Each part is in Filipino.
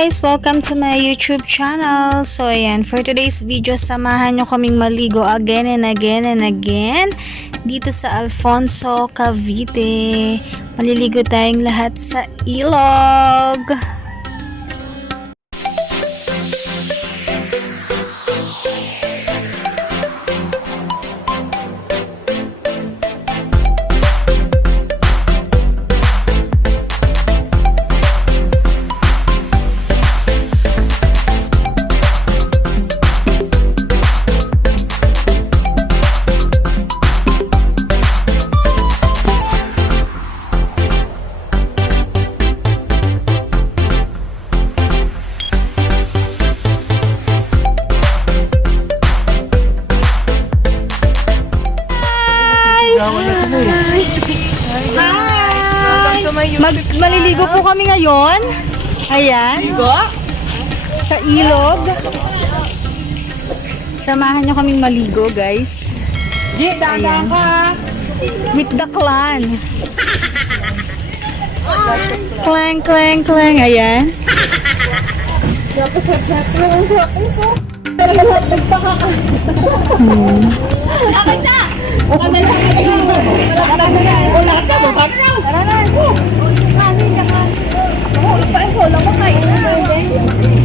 guys! Welcome to my YouTube channel. So ayan, for today's video, samahan nyo kaming maligo again and again and again dito sa Alfonso, Cavite. Maliligo tayong lahat sa ilog. Maliligo po kami ngayon. Ayan. Sa ilog. Samahan nyo kaming maligo, guys. Ayan. With the clan. Clang, clang, clang. Ayan.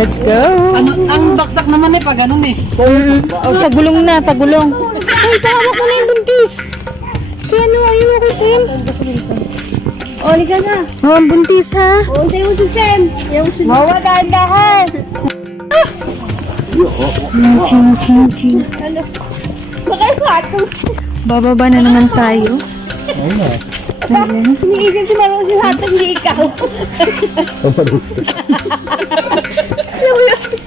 Let's go. Ang baksak naman pag ganun Pagulong na, pagulong. Ay, tawag mo na yung buntis. Kaya ano, ayun ako, Sam. Oh, liga na. Oh, ang buntis, ha? Oh, tayo mo si Sam. Mawa, dahan-dahan. Bababa na naman tayo. Siniisip si Marong si Hato, hindi ikaw.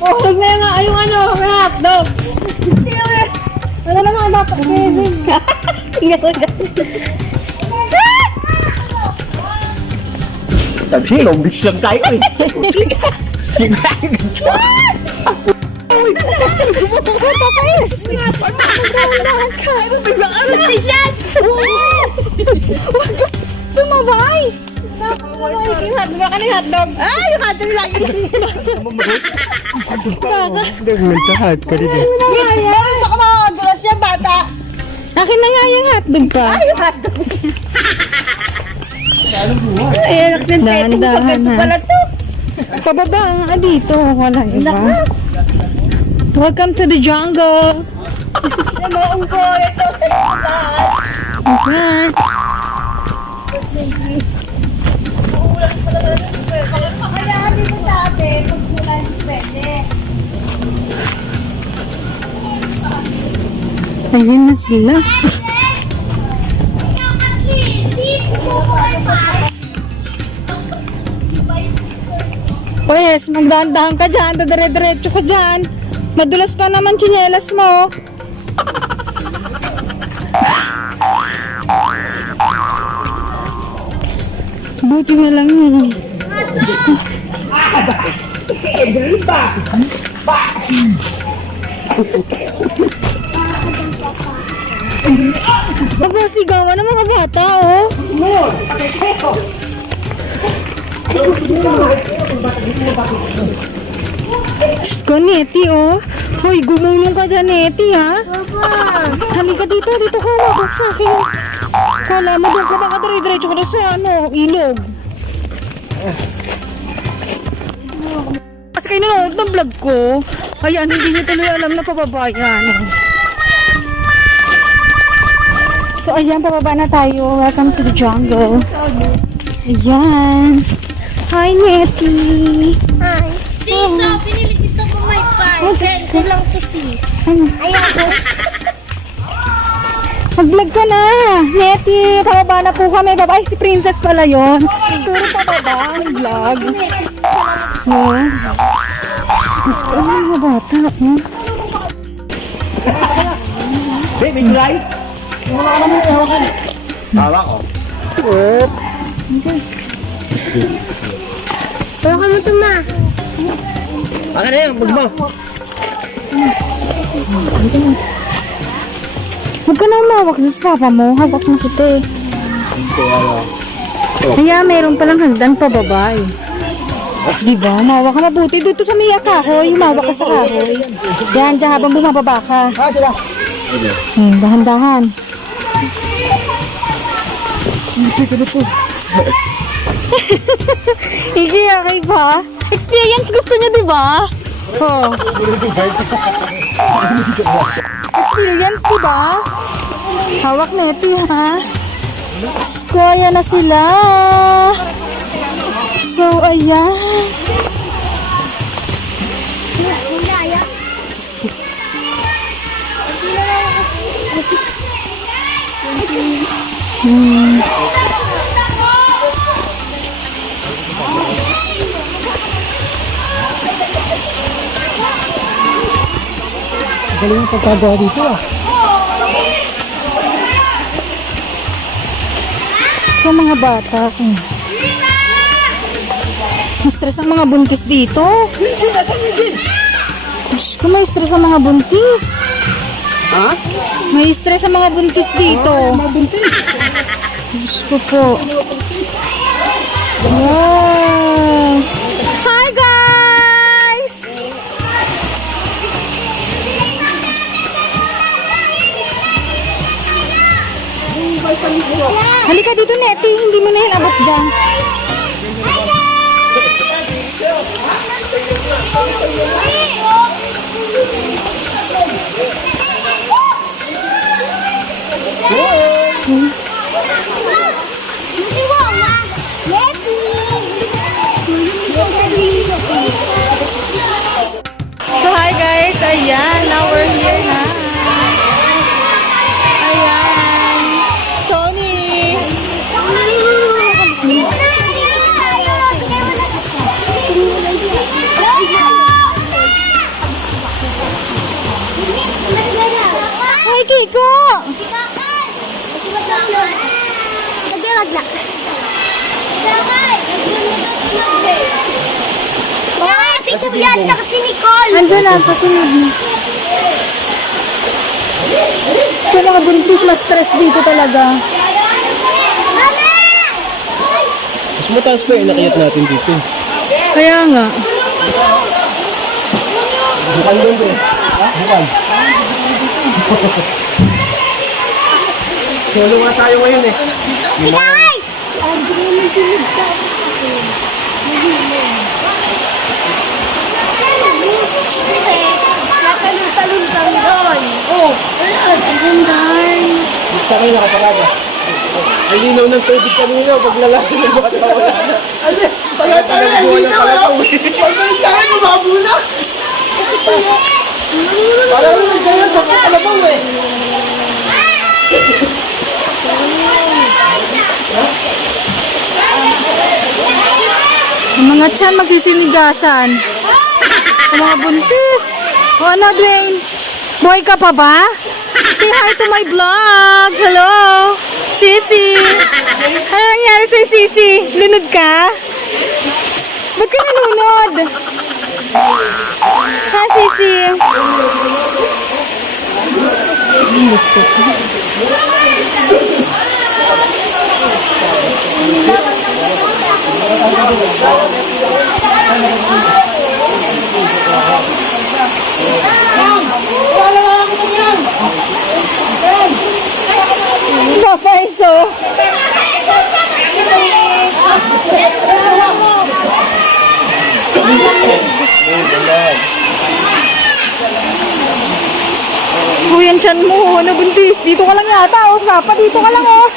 Oh, huwag na yung hotdog. Ano naman dapat Kevin? Sabi, long beach lang tayo Sumabay! Yung hotdog ka na yung hotdog. Ah, yung hotdog lagi. Nagmantahat ka rin Meron baka makadulas yan, bata. Akin na nga yung hotdog ka. Ah, yung hotdog. Ayan, naksinpeto. Dahan-dahan, ha? Pala to. Pababa nga dito. Wala iba. Welcome to the jungle. Maong ko, ito. Okay. Kaya dito sa atin, pag mula yung pwede. Ayun na sila. O yes, magdahan-dahan ka dyan. Dadire-diretso ka dyan. Madulas pa naman tsinelas mo. Buti na lang yun. Magmasigawan ng mga bata, oh. Diyos ko, Neti, oh. Hoy, gumulong ka dyan, Neti, ha? Halika dito, dito ka, wag sa akin. Kala mo doon ka baka dire-diretso ka na sa, ilog. Kasi kayo nanonood ng vlog ko. Ayan, hindi niyo tuloy alam na pababa yan. So, ayan, pababa na tayo. Welcome to the jungle. Ayan. Hi, Neti. Hi. Sis, pinilisita mo may pie. Pwede lang to, sis. Ano? Ayoko. Mag-vlog ka na. Neti, pababa na po kami. Babay, si Princess pala yun. Puro pababa ang vlog. Oh. Gusto ko mga bata. Oh. Baby, Nikolai? Hawak ko. Oop. Hawakan mo ito, ma. Ano na yung bag mo? Huwag ka na umawak sa papa mo. Hawak mo kita eh. Kaya mayroon palang hagdan pababa eh. Diba? Mawak ka mabuti. Dito sa may kahoy. Umawak ka sa kahoy. Yan, dyan habang bumababa ka. Sila. Dahan-dahan. Hindi, okay ba? Experience gusto niya, di ba? Oh. Experience, di ba? Hawak na ito, ha? Kaya na sila. So, ayan. Galing yung pagkagawa dito ah. Gusto mga bata. Ma-stress ang mga buntis dito. Gusto may stress ang mga buntis. Ha? May stress ang mga buntis dito. Gusto po. Wow! Hi guys! Halika dito, Neti. Hindi mo na yan abot dyan. So hi guys, ayan, now we're here na. Ayan, Tony. Hi Kiko. Tito Bian, tsaka si Nicole. Andiyan na, pasunod mo. Kaya mga buntis, mas stress dito talaga. Mas mataas pa yung nakiyat natin dito. Kaya nga. Bukan doon bro. Bukan. Solo nga tayo ngayon eh. Ikay! Natalon-talon kami doon. Oh, talon-talon. Gusto kayo nakaparada. Ang linaw ng tubig kanina pag lalaki ng bata wala na. Ano? Pagka tayo ang linaw ah. Pagka tayo mababula. Parang rin kayo sa kalabaw eh. Ang mga tiyan magsisinigasan. Ang mga buntis. O ano, Dwayne? Buhay ka pa ba? Say hi to my vlog. Hello. Sisi. Ano nangyari sa'yo, Sisi? Lunod ka? Ba't ka nalunod? Ha, Sisi? Gusto ko. Papaiso. Kuya, tiyan mo, nabuntis. Dito ka lang yata, oh. Sapa, dito ka lang, oh.